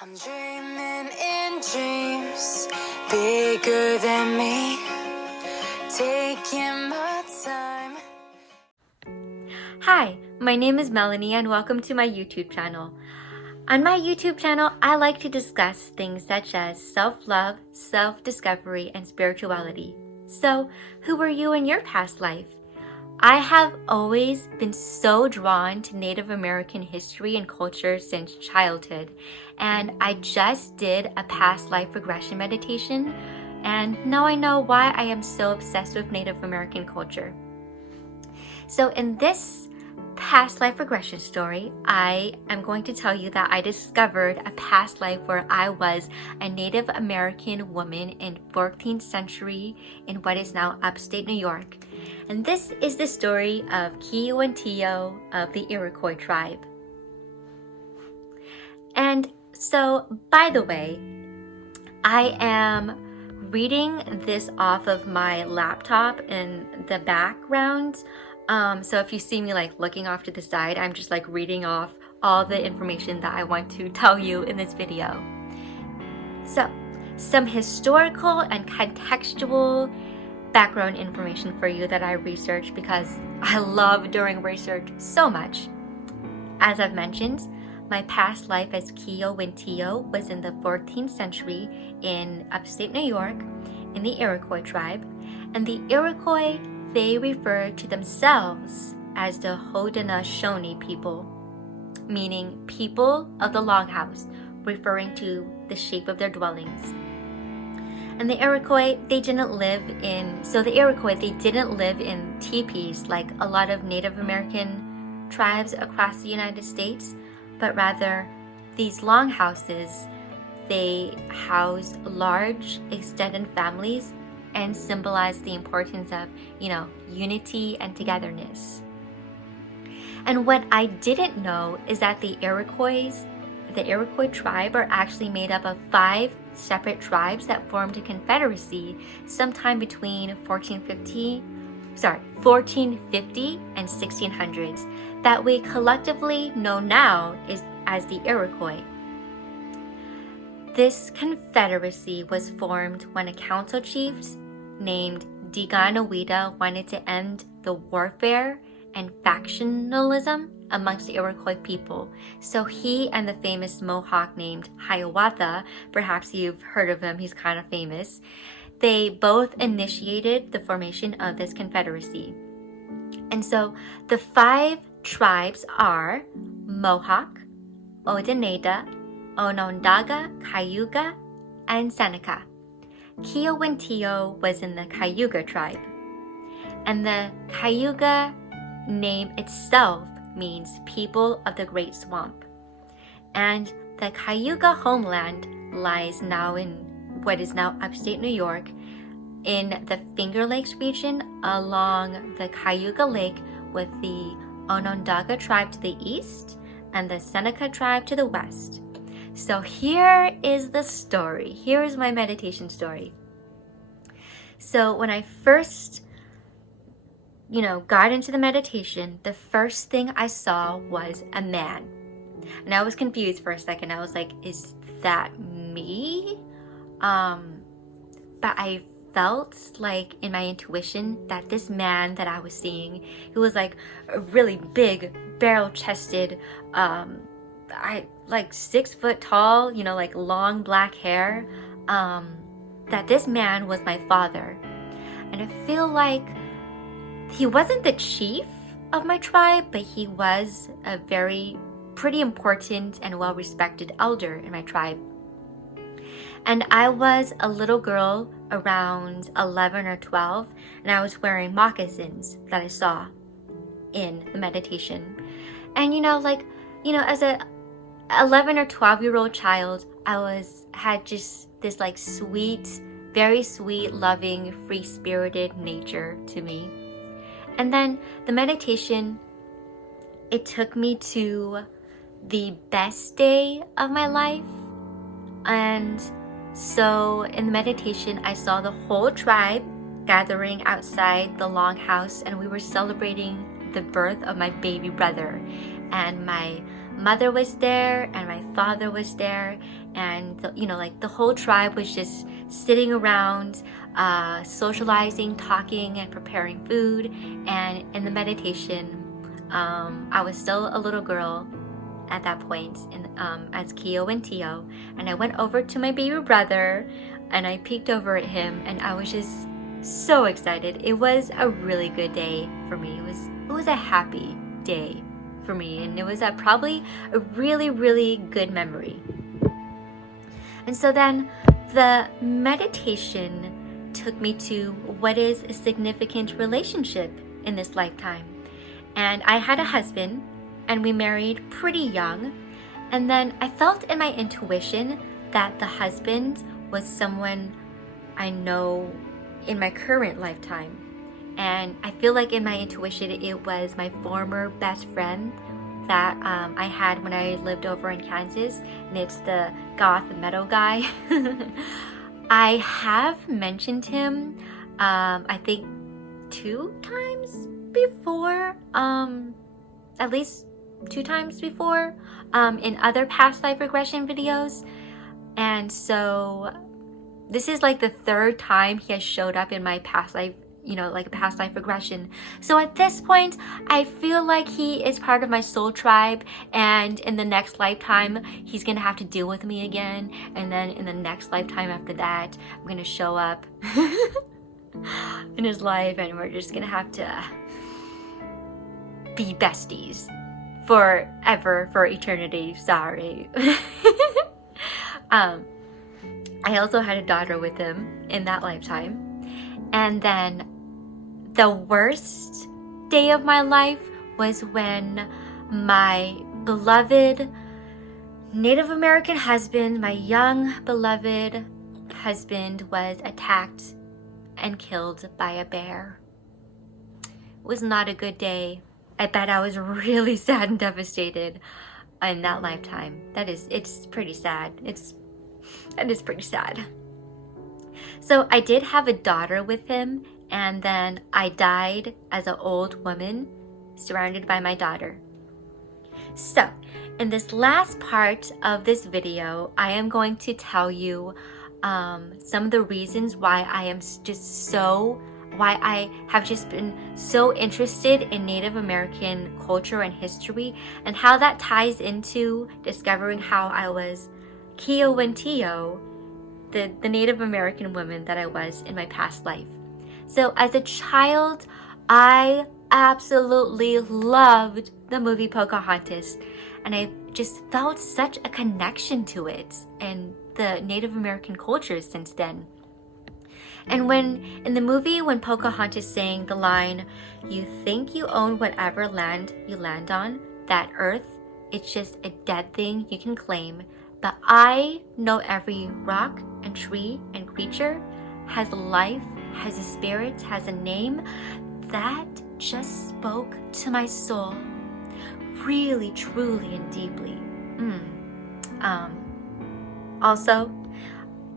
I'm dreaming in dreams bigger than me, taking my time. Hi, my name is Melanie and welcome to my YouTube channel. On my YouTube channel, I like to discuss things such as self-love, self-discovery, and spirituality. So, who were you in your past life? I have always been so drawn to Native American history and culture since childhood, and I just did a past life regression meditation, and now I know why I am so obsessed with Native American culture. So in this past life regression story, I am going to tell you that I discovered a past life where I was a Native American woman in 14th century in what is now upstate New York. And this is the story of Kio and Tio of the Iroquois tribe. And so, by the way, I am reading this off of my laptop in the background. So if you see me like looking off to the side, I'm just like reading off all the information that I want to tell you in this video. So, some historical and contextual background information for you that I researched because I love doing research so much. As I've mentioned, my past life as Kio and Tio was in the 14th century in upstate New York in the Iroquois tribe. And the Iroquois, they refer to themselves as the Haudenosaunee people, meaning people of the longhouse, referring to the shape of their dwellings. And the Iroquois, they didn't live in teepees like a lot of Native American tribes across the United States, but rather these longhouses, they housed large extended families and symbolized the importance of, unity and togetherness. And what I didn't know is that the Iroquois tribe are actually made up of 5 separate tribes that formed a confederacy sometime between 1450 and 1600s that we collectively know now as the Iroquois. This confederacy was formed when a council chief named Diganowida wanted to end the warfare and factionalism amongst the Iroquois people. So he and the famous Mohawk named Hiawatha, perhaps you've heard of him, he's kind of famous, they both initiated the formation of this confederacy. And so the 5 tribes are Mohawk, Oneida, Onondaga, Cayuga, and Seneca. Kio and Tio was in the Cayuga tribe. And the Cayuga name itself means people of the Great Swamp. And the Cayuga homeland lies now in what is now upstate New York in the Finger Lakes region along the Cayuga Lake with the Onondaga tribe to the east and the Seneca tribe to the west. So here is the story. Here is my meditation story. So when I first, got into the meditation, the first thing I saw was a man. And I was confused for a second. I was like, is that me? But I felt like in my intuition that this man that I was seeing, he was like a really big, barrel-chested, like 6 foot tall, like long black hair, that this man was my father. And I feel like he wasn't the chief of my tribe, but he was a pretty important and well-respected elder in my tribe. And I was a little girl around 11 or 12, and I was wearing moccasins that I saw in the meditation. And as a 11 or 12-year-old child, I had just this like sweet, very sweet, loving, free-spirited nature to me. And then the meditation, it took me to the best day of my life. And so in the meditation, I saw the whole tribe gathering outside the longhouse, and we were celebrating the birth of my baby brother. And my mother was there and my father was there, and like the whole tribe was just sitting around, socializing, talking, and preparing food. And in the meditation, I was still a little girl at that point, as Kio and Tio, and I went over to my baby brother and I peeked over at him, and I was just so excited. It was a really good day for me. It was a happy day for me, and it was probably a really, really good memory. And so then the meditation took me to what is a significant relationship in this lifetime. And I had a husband, and we married pretty young. And then I felt in my intuition that the husband was someone I know in my current lifetime. And I feel like in my intuition, it was my former best friend that I had when I lived over in Kansas, and it's the goth metal guy. I have mentioned him, I think 2 times before, at least 2 times before, in other past life regression videos. And so this is like the 3rd time he has showed up in my past life, like a past life regression. So at this point, I feel like he is part of my soul tribe, and in the next lifetime, he's gonna have to deal with me again. And then in the next lifetime after that, I'm gonna show up in his life, and we're just gonna have to be besties forever, for eternity. Sorry. I also had a daughter with him in that lifetime. And then the worst day of my life was when my beloved Native American husband, my young beloved husband, was attacked and killed by a bear. It was not a good day. I bet I was really sad and devastated in that lifetime. It's pretty sad. That is pretty sad. So I did have a daughter with him, and then I died as an old woman surrounded by my daughter. So in this last part of this video, I am going to tell you some of the reasons why I have just been so interested in Native American culture and history, and how that ties into discovering how I was Kio and Tio, the Native American woman that I was in my past life. So as a child, I absolutely loved the movie Pocahontas, and I just felt such a connection to it and the Native American culture since then. And when in the movie, when Pocahontas sang the line, "You think you own whatever land you land on, that earth, it's just a dead thing you can claim, but I know every rock and tree and creature has a life, has a spirit, has a name," that just spoke to my soul really, truly, and deeply. Also,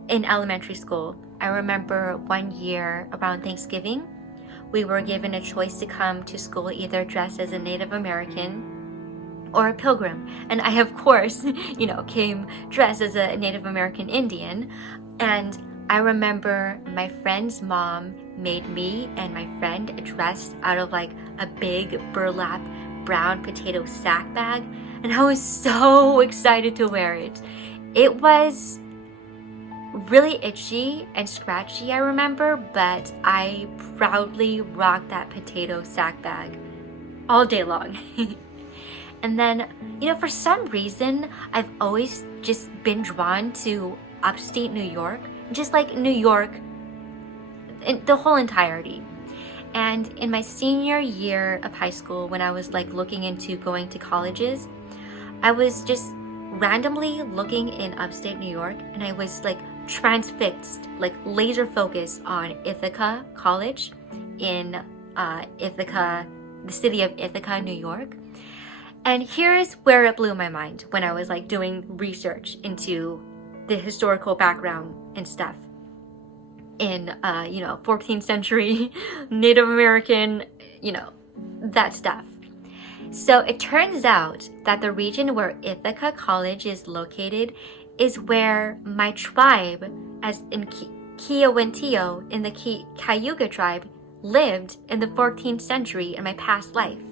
in elementary school, I remember one year around Thanksgiving, we were given a choice to come to school either dressed as a Native American or a pilgrim. And I, of course, came dressed as a Native American Indian. And I remember my friend's mom made me and my friend a dress out of like a big burlap brown potato sack bag. And I was so excited to wear it. It was really itchy and scratchy, I remember, but I proudly rocked that potato sack bag all day long. And then, for some reason, I've always just been drawn to upstate New York, just like New York in the whole entirety. And in my senior year of high school, when I was like looking into going to colleges, I was just randomly looking in upstate New York, and I was like transfixed, like laser focused on Ithaca College in Ithaca, the city of Ithaca, New York. And here's where it blew my mind when I was like doing research into the historical background and stuff in 14th century Native American, that stuff. So it turns out that the region where Ithaca College is located is where my tribe, as in Kiawentio in the Cayuga tribe, lived in the 14th century in my past life.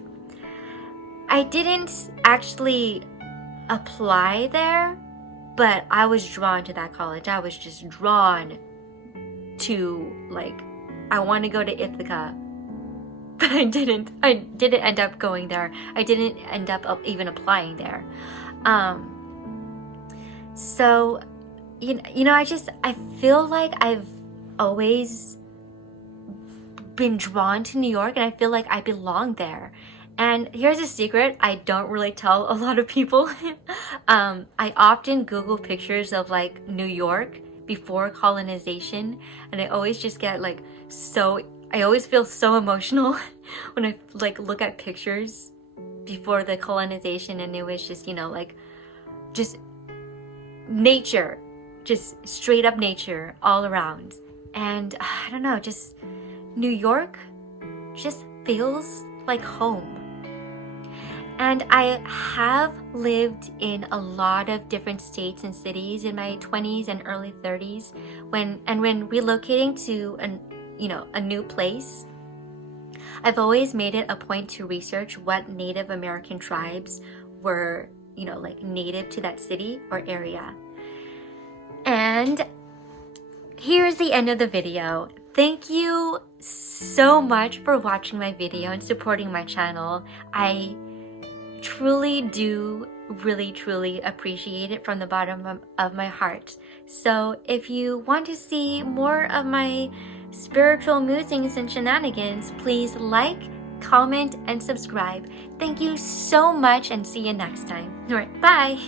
I didn't actually apply there, but I was drawn to that college. I was just drawn to, like, I want to go to Ithaca, but I didn't end up going there. I didn't end up even applying there. So, you know, I feel like I've always been drawn to New York, and I feel like I belong there. And here's a secret I don't really tell a lot of people. I often Google pictures of like New York before colonization, and I always just get like I always feel so emotional when I like look at pictures before the colonization, and it was just, you know, like just nature, just straight up nature all around. And I don't know, just New York just feels like home. And I have lived in a lot of different states and cities in my 20s and early 30s. When relocating to a new place, I've always made it a point to research what Native American tribes were, you know, like native to that city or area. And here's the end of the video. Thank you so much for watching my video and supporting my channel. I truly do really truly appreciate it from the bottom of my heart. So if you want to see more of my spiritual musings and shenanigans, please like, comment, and subscribe. Thank you so much, and see you next time. All right, bye.